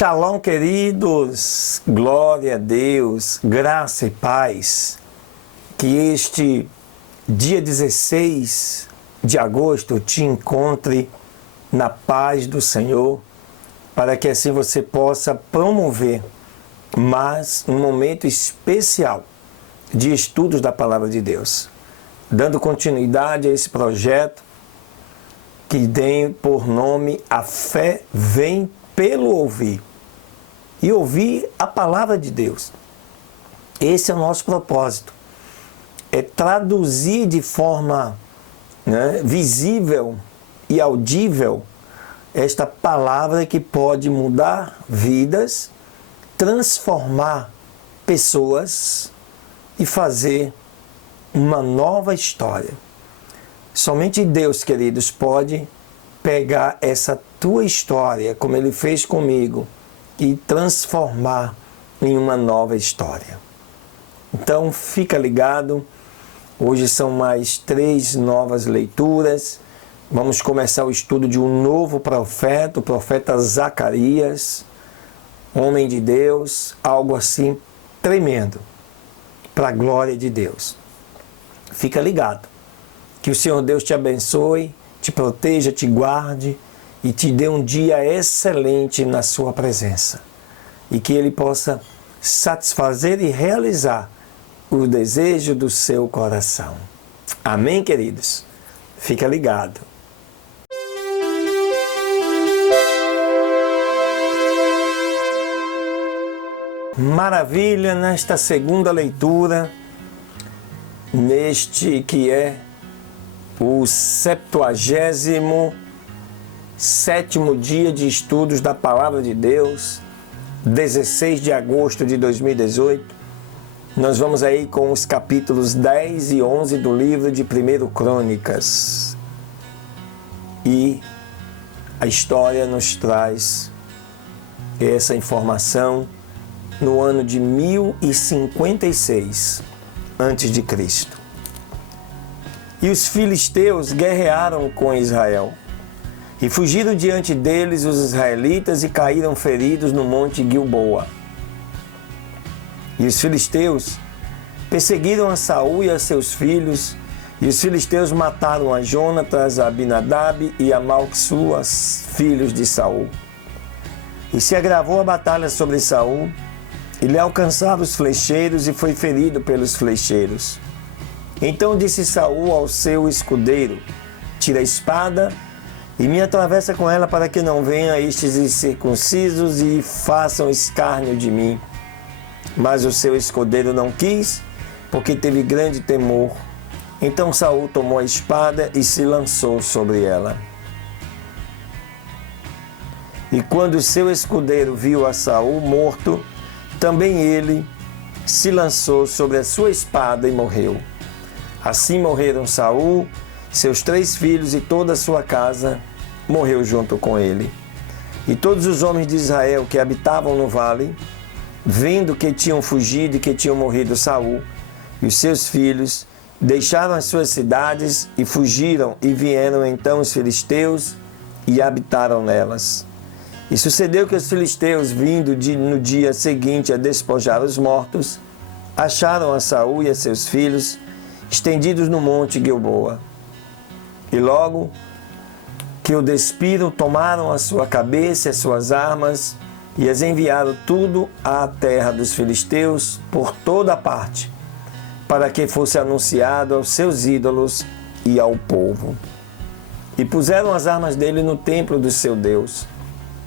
Shalom, queridos, glória a Deus, graça e paz. Que este dia 16 de agosto te encontre na paz do Senhor, para que assim você possa promover mais um momento especial de estudos da Palavra de Deus, dando continuidade a esse projeto que tem por nome A Fé Vem pelo Ouvir, e ouvir a Palavra de Deus. Esse é o nosso propósito, é traduzir de forma visível e audível esta palavra que pode mudar vidas, transformar pessoas e fazer uma nova história. Somente Deus, queridos, pode pegar essa tua história, como Ele fez comigo, e transformar em uma nova história. Então, fica ligado. Hoje são mais 3 novas leituras. Vamos começar o estudo de um novo profeta, o profeta Zacarias, homem de Deus, algo assim tremendo, para a glória de Deus. Fica ligado. Que o Senhor Deus te abençoe, te proteja, te guarde e te dê um dia excelente na sua presença. E que Ele possa satisfazer e realizar o desejo do seu coração. Amém, queridos? Fica ligado. Maravilha, nesta segunda leitura, neste que é o 77º dia de estudos da Palavra de Deus, 16 de agosto de 2018. Nós vamos aí com os capítulos 10 e 11 do livro de 1 Crônicas. E a história nos traz essa informação no ano de 1056 a.C. E os filisteus guerrearam com Israel. E fugiram diante deles os israelitas e caíram feridos no monte Gilboa. E os filisteus perseguiram a Saul e a seus filhos, e os filisteus mataram a Jonatas, a Abinadab e a Malquissua, filhos de Saul. E se agravou a batalha sobre Saul, e lhe alcançaram os flecheiros, e foi ferido pelos flecheiros. Então disse Saul ao seu escudeiro: tira a espada e me atravessa com ela, para que não venham estes incircuncisos e façam escárnio de mim. Mas o seu escudeiro não quis, porque teve grande temor. Então Saul tomou a espada e se lançou sobre ela. E quando o seu escudeiro viu a Saul morto, também ele se lançou sobre a sua espada e morreu. Assim morreram Saul, seus 3 filhos e toda a sua casa morreu junto com ele. E todos os homens de Israel que habitavam no vale, vendo que tinham fugido e que tinham morrido Saul e os seus filhos, deixaram as suas cidades e fugiram, e vieram então os filisteus e habitaram nelas. E sucedeu que os filisteus, vindo no dia seguinte a despojar os mortos, acharam a Saul e a seus filhos estendidos no monte Gilboa. E logo que o despiram, tomaram a sua cabeça e as suas armas e as enviaram tudo à terra dos filisteus por toda a parte, para que fosse anunciado aos seus ídolos e ao povo. E puseram as armas dele no templo do seu Deus,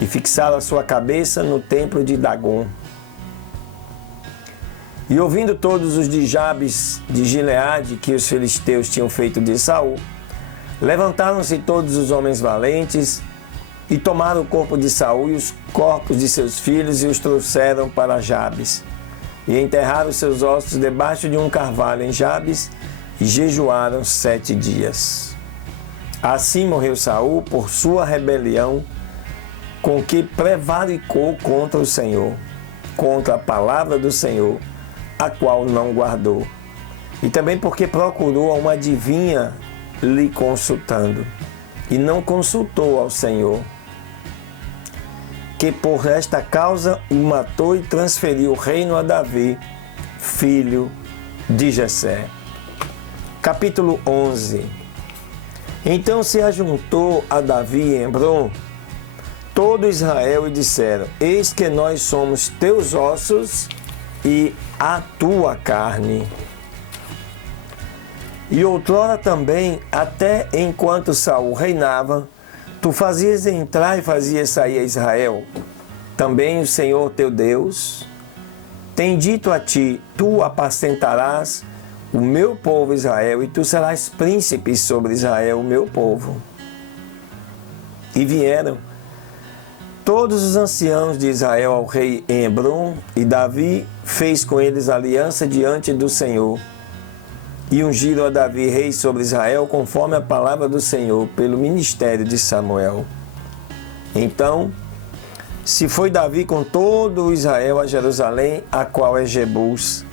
e fixaram a sua cabeça no templo de Dagom. E ouvindo todos os de Jabes de Gileade que os filisteus tinham feito de Saul, levantaram-se todos os homens valentes e tomaram o corpo de Saul e os corpos de seus filhos e os trouxeram para Jabes. E enterraram seus ossos debaixo de um carvalho em Jabes e jejuaram 7 dias. Assim morreu Saul por sua rebelião, com que prevaricou contra o Senhor, contra a palavra do Senhor, a qual não guardou. E também porque procurou a uma adivinha lhe consultando, e não consultou ao Senhor. que por esta causa o matou e transferiu o reino a Davi, filho de Jessé. Capítulo 11. Então se ajuntou a Davi em Hebrom todo Israel e disseram: Eis que nós somos teus ossos e a tua carne. E outrora também, até enquanto Saul reinava, tu fazias entrar e fazias sair a Israel. Também o Senhor teu Deus tem dito a ti: tu apacentarás o meu povo Israel, e tu serás príncipe sobre Israel, o meu povo. E vieram todos os anciãos de Israel ao rei em Hebrom, e Davi fez com eles aliança diante do Senhor. E ungiram a Davi rei sobre Israel, conforme a palavra do Senhor, pelo ministério de Samuel. Então se foi Davi com todo o Israel a Jerusalém, a qual é Jebus.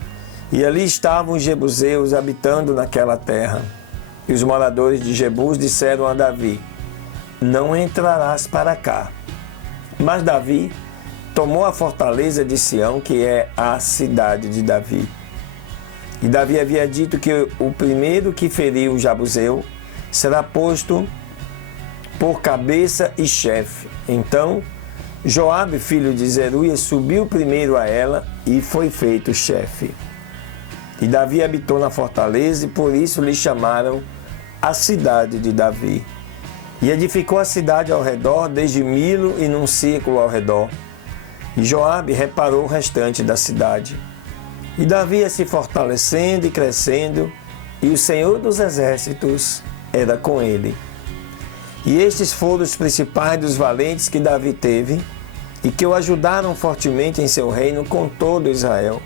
E ali estavam os jebuseus habitando naquela terra. E os moradores de Jebus disseram a Davi: não entrarás para cá. Mas Davi tomou a fortaleza de Sião, que é a cidade de Davi. E Davi havia dito que o primeiro que feriu o jebuseu será posto por cabeça e chefe. Então Joabe, filho de Zeruia, subiu primeiro a ela e foi feito chefe. E Davi habitou na fortaleza, e por isso lhe chamaram a cidade de Davi. E edificou a cidade ao redor, desde Milo e num círculo ao redor. E Joabe reparou o restante da cidade. E Davi ia se fortalecendo e crescendo, e o Senhor dos exércitos era com ele. E estes foram os principais dos valentes que Davi teve, e que o ajudaram fortemente em seu reino com todo Israel,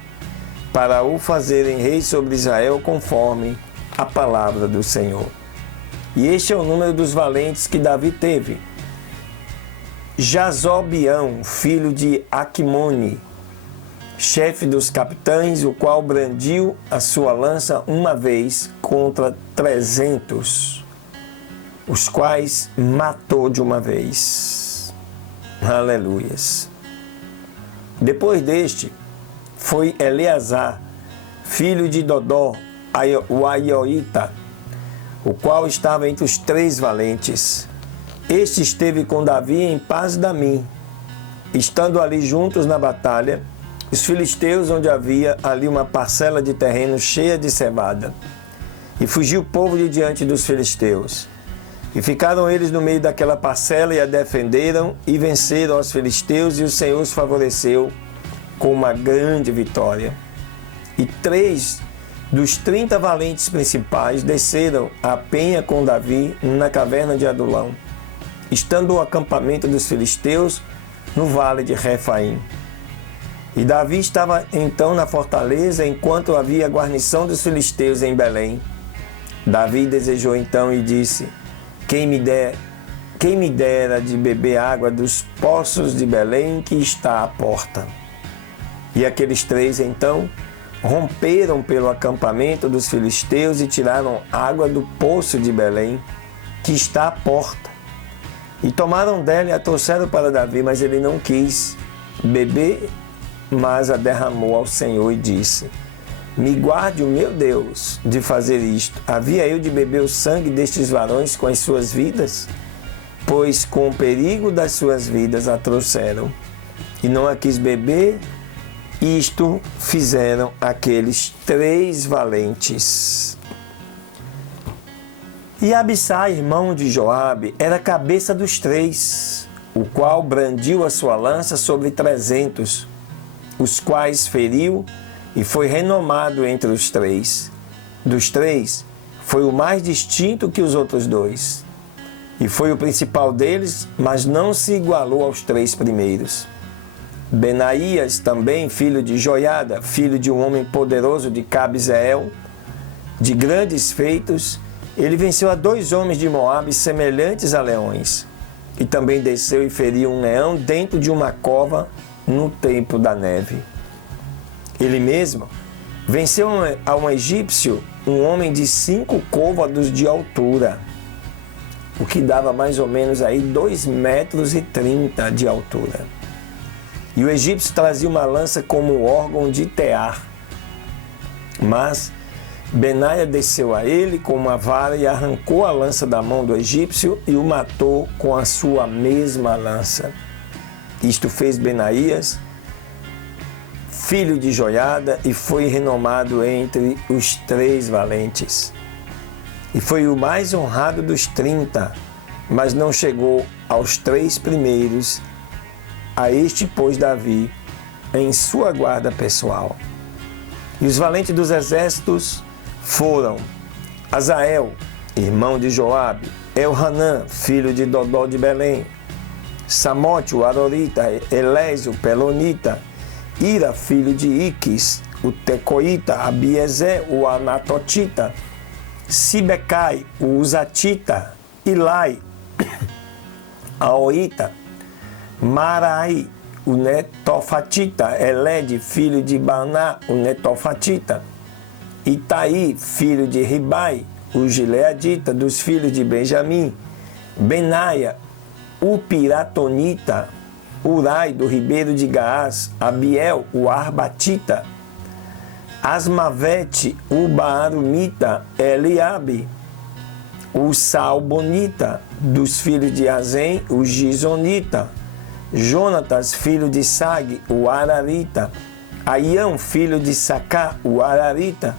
para o fazerem rei sobre Israel conforme a palavra do Senhor. E este é o número dos valentes que Davi teve: Jazobeão, filho de Aquimone, chefe dos capitães, o qual brandiu a sua lança uma vez contra 300, os quais matou de uma vez. Aleluias. Depois deste foi Eleazar, filho de Dodó, o Aioita, o qual estava entre os 3 valentes. Este esteve com Davi em Pas-damim, estando ali juntos na batalha, os filisteus, onde havia ali uma parcela de terreno cheia de cevada. E fugiu o povo de diante dos filisteus. E ficaram eles no meio daquela parcela e a defenderam e venceram os filisteus, e o Senhor os favoreceu com uma grande vitória. E 3 dos 30 valentes principais desceram a penha com Davi na caverna de Adulão, estando o acampamento dos filisteus no vale de Refaim. E Davi estava então na fortaleza, enquanto havia a guarnição dos filisteus em Belém. Davi desejou então e disse: quem me dera de beber água dos poços de Belém, que está à porta. E aqueles 3 então romperam pelo acampamento dos filisteus e tiraram água do poço de Belém, que está à porta. E tomaram dela e a trouxeram para Davi, mas ele não quis beber, mas a derramou ao Senhor e disse: me guarde o meu Deus de fazer isto. Havia eu de beber o sangue destes varões com as suas vidas? Pois com o perigo das suas vidas a trouxeram, e não a quis beber. Isto fizeram aqueles 3 valentes. E Abissai, irmão de Joabe, era cabeça dos 3, o qual brandiu a sua lança sobre 300, os quais feriu, e foi renomado entre os 3. Dos 3, foi o mais distinto que os outros 2. E foi o principal deles, mas não se igualou aos 3 primeiros. Benaías, também filho de Joiada, filho de um homem poderoso de Cabzeel, de grandes feitos, ele venceu a 2 homens de Moabe semelhantes a leões. E também desceu e feriu um leão dentro de uma cova no tempo da neve. Ele mesmo venceu a um egípcio, um homem de 5 côvados de altura, o que dava mais ou menos aí 2,30 metros de altura. E o egípcio trazia uma lança como órgão de tear. Mas Benaia desceu a ele com uma vara e arrancou a lança da mão do egípcio e o matou com a sua mesma lança. Isto fez Benaías, filho de Joiada, e foi renomado entre os 3 valentes. E foi o mais honrado dos 30, mas não chegou aos 3 primeiros. A este pôs Davi em sua guarda pessoal. E os valentes dos exércitos foram Azael, irmão de Joabe, Elhanã, filho de Dodó de Belém, Samote, o Arorita, Elésio, o Pelonita, Ira, filho de Iques, o Tecoíta, Abiezer, o Anatotita, Sibecai, o Uzatita, Ilai, Aoita, Marai, o Netofatita, Elede, filho de Baná, o Netofatita, Itaí, filho de Ribai, o Gileadita, dos filhos de Benjamim, Benaia, o Piratonita, Urai, do ribeiro de Gaás, Abiel, o Arbatita, Asmavete, o Baarumita, Eliabe, o Salbonita, dos filhos de Azem, o Gizonita, Jonatas, filho de Sag, o Ararita, Aião, filho de Sacá, o Ararita,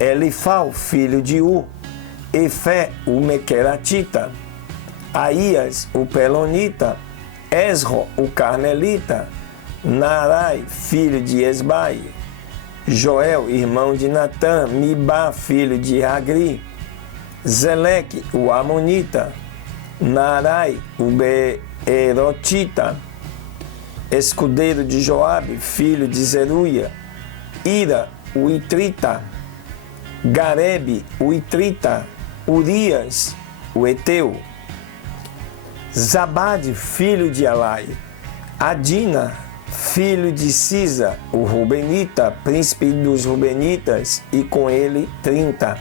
Elifal, filho de U, Efé, o Mequeratita, Aías, o Pelonita, Esro, o Carmelita, Narai, filho de Esbai, Joel, irmão de Natã, Mibá, filho de Agri, Zeleque, o Amonita, Narai, o Beerotita, escudeiro de Joabe, filho de Zeruia, Ira, o Itrita, Garebe, o Itrita, Urias, o Eteu, Zabade, filho de Elai, Adina, filho de Sisa, o Rubenita, príncipe dos Rubenitas, e com ele 30.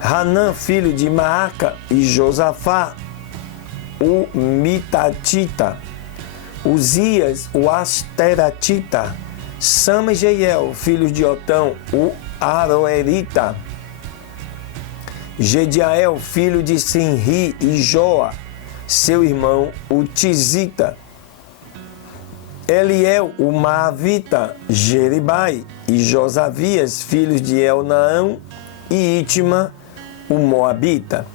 Hanã, filho de Maaca, e Josafá, o Mitatita, Uzias, o Asteratita, Sama e Jeiel, filhos de Otão, o Aroerita, Gediael, filho de Sinri, e Joa, seu irmão, o Tizita, Eliel, o Maavita, Jeribai, e Josavias, filhos de Elnaão, e Itma, o Moabita,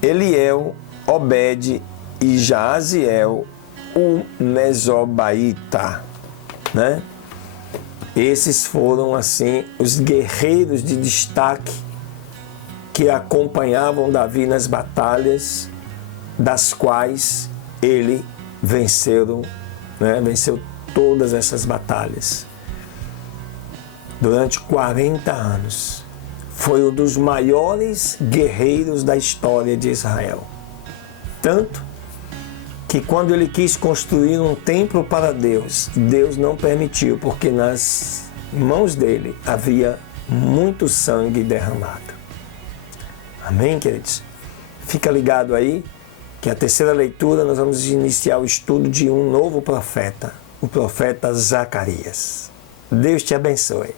Eliel, Obed e Jaaziel, o Mesobaíta, né? Esses foram, assim, os guerreiros de destaque que acompanhavam Davi nas batalhas, das quais ele venceu todas essas batalhas. Durante 40 anos, foi um dos maiores guerreiros da história de Israel. Tanto que quando ele quis construir um templo para Deus, Deus não permitiu, porque nas mãos dele havia muito sangue derramado. Amém, queridos? Fica ligado aí, que a terceira leitura nós vamos iniciar o estudo de um novo profeta, o profeta Zacarias. Deus te abençoe.